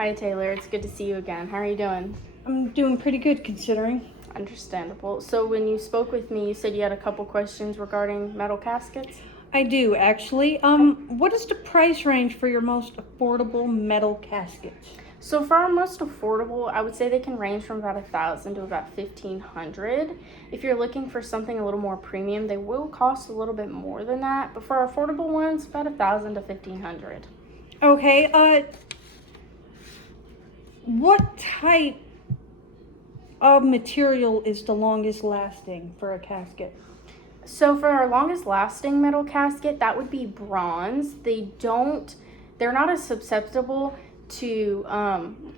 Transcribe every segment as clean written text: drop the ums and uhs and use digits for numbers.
Hi Taylor, it's good to see you again. How are you doing? I'm doing pretty good considering. Understandable. So when you spoke with me, you said you had a couple questions regarding metal caskets? I do actually. What is the price range for your most affordable metal caskets? So for our most affordable, I would say they can range from about 1,000 to about 1,500. If you're looking for something a little more premium, they will cost a little bit more than that. But for our affordable ones, about 1,000 to 1,500. Okay. What type of material is the longest lasting for a casket? So for our longest lasting metal casket, that would be bronze. They're not as susceptible to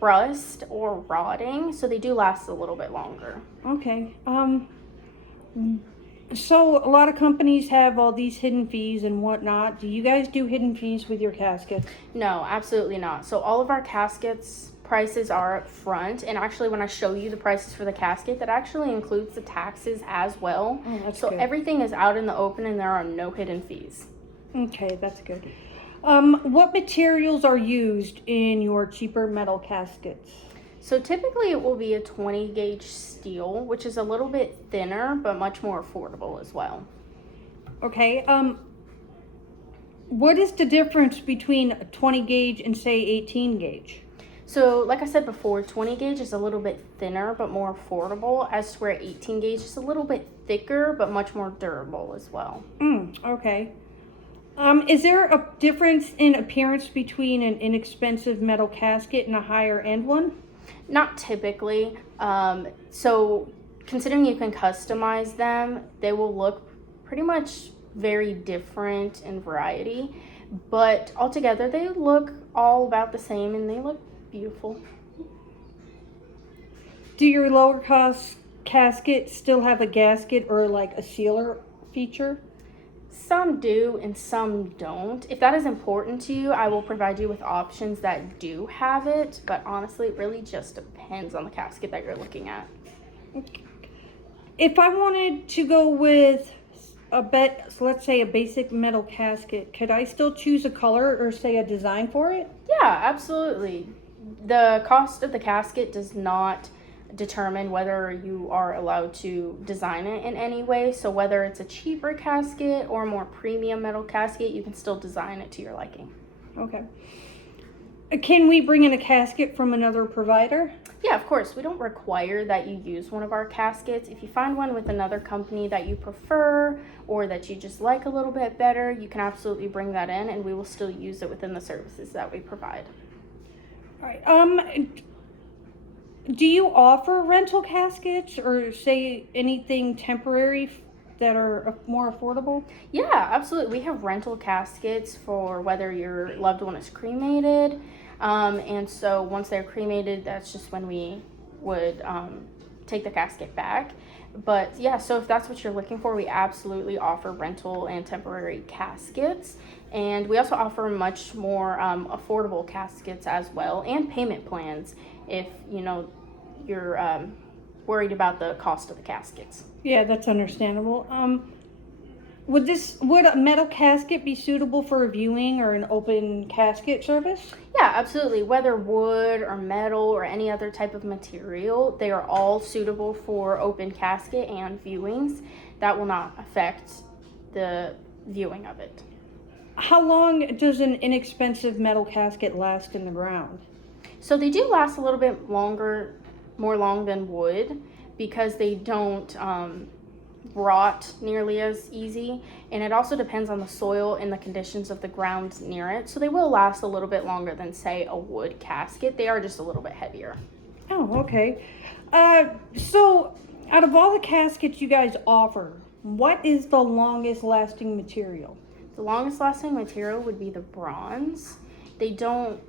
rust or rotting, so they do last a little bit longer. Okay. So a lot of companies have all these hidden fees and whatnot. Do you guys do hidden fees with your caskets? No, absolutely not. So all of our caskets prices are up front, and actually when I show you the prices for the casket, that actually includes the taxes as well. Oh, that's so good. Everything is out in the open and there are no hidden fees. Okay, that's good. What materials are used in your cheaper metal caskets? So typically it will be a 20 gauge steel, which is a little bit thinner but much more affordable as well. Okay. What is the difference between a 20 gauge and say 18 gauge? So like I said before, 20 gauge is a little bit thinner but more affordable, as to where 18 gauge is a little bit thicker but much more durable as well. Okay. Is there a difference in appearance between an inexpensive metal casket and a higher end one? Not typically. So considering you can customize them, they will look pretty much very different in variety, but altogether they look all about the same and they look beautiful. Do your lower cost caskets still have a gasket or like a sealer feature? Some do and some don't. If that is important to you, I will provide you with options that do have it, but honestly, it really just depends on the casket that you're looking at. If I wanted to go with let's say a basic metal casket, could I still choose a color or say a design for it? Yeah, absolutely. The cost of the casket does not determine whether you are allowed to design it in any way. So whether it's a cheaper casket or a more premium metal casket, you can still design it to your liking. Okay. Can we bring in a casket from another provider? Yeah, of course. We don't require that you use one of our caskets. If you find one with another company that you prefer or that you just like a little bit better, you can absolutely bring that in and we will still use it within the services that we provide. All right. Do you offer rental caskets or say anything temporary that are more affordable? Yeah, absolutely. We have rental caskets for whether your loved one is cremated. And so once they're cremated, that's just when we would take the casket back. But yeah, so if that's what you're looking for, we absolutely offer rental and temporary caskets. And we also offer much more affordable caskets as well, and payment plans if you're worried about the cost of the caskets. Yeah, that's understandable. Would a metal casket be suitable for a viewing or an open casket service? Yeah, absolutely. Whether wood or metal or any other type of material, they are all suitable for open casket and viewings. That will not affect the viewing of it. How long does an inexpensive metal casket last in the ground? So they do last a little bit longer, more long than wood, because they don't rot nearly as easy, and it also depends on the soil and the conditions of the ground near it. So they will last a little bit longer than say a wood casket. They are just a little bit heavier. Oh, okay. So out of all the caskets you guys offer, what is the longest lasting material? The longest lasting material would be the bronze. They don't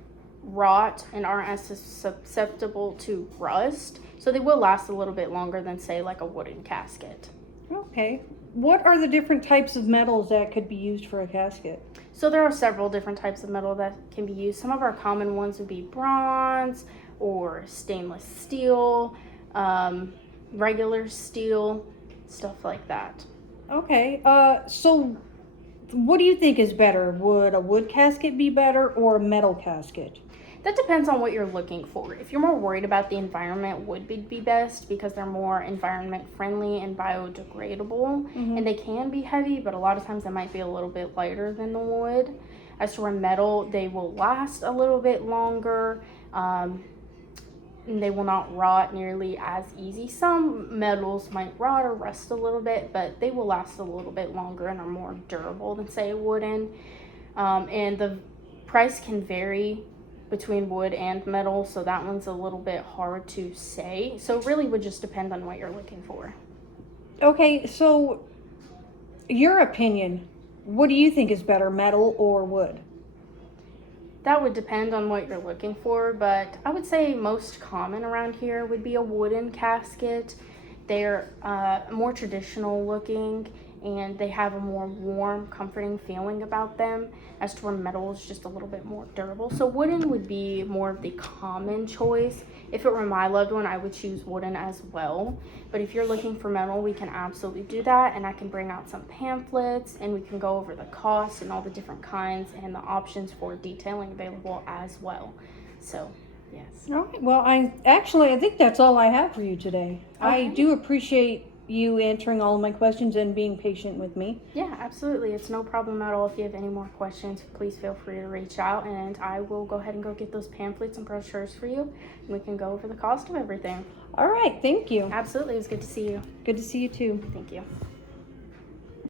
rot and aren't as susceptible to rust, so they will last a little bit longer than say like a wooden casket. Okay. What are the different types of metals that could be used for a casket? So there are several different types of metal that can be used. Some of our common ones would be bronze or stainless steel, regular steel, stuff like that. Okay. So what do you think is better? Would a wood casket be better or a metal casket? That depends on what you're looking for. If you're more worried about the environment, wood would be best because they're more environment friendly and biodegradable. And they can be heavy, but a lot of times they might be a little bit lighter than the wood. As for metal, they will last a little bit longer. And they will not rot nearly as easy. Some metals might rot or rust a little bit, but they will last a little bit longer and are more durable than, say, a wooden. And the price can vary between wood and metal, so that one's a little bit hard to say. So it really would just depend on what you're looking for. Okay, so your opinion, what do you think is better, metal or wood? That would depend on what you're looking for, but I would say most common around here would be a wooden casket. They're more traditional looking and they have a more warm, comforting feeling about them, as to where metal is just a little bit more durable. So wooden would be more of the common choice. If it were my loved one, I would choose wooden as well. But if you're looking for metal, we can absolutely do that, and I can bring out some pamphlets and we can go over the costs and all the different kinds and the options for detailing available as well. So yes. All right. Well, I think that's all I have for you today. I Okay. do appreciate you answering all of my questions and being patient with me. Yeah, absolutely. It's no problem at all. If you have any more questions, please feel free to reach out, and I will go ahead and go get those pamphlets and brochures for you, and we can go over the cost of everything. All right. Thank you. Absolutely. It was good to see you. Good to see you too. Thank you.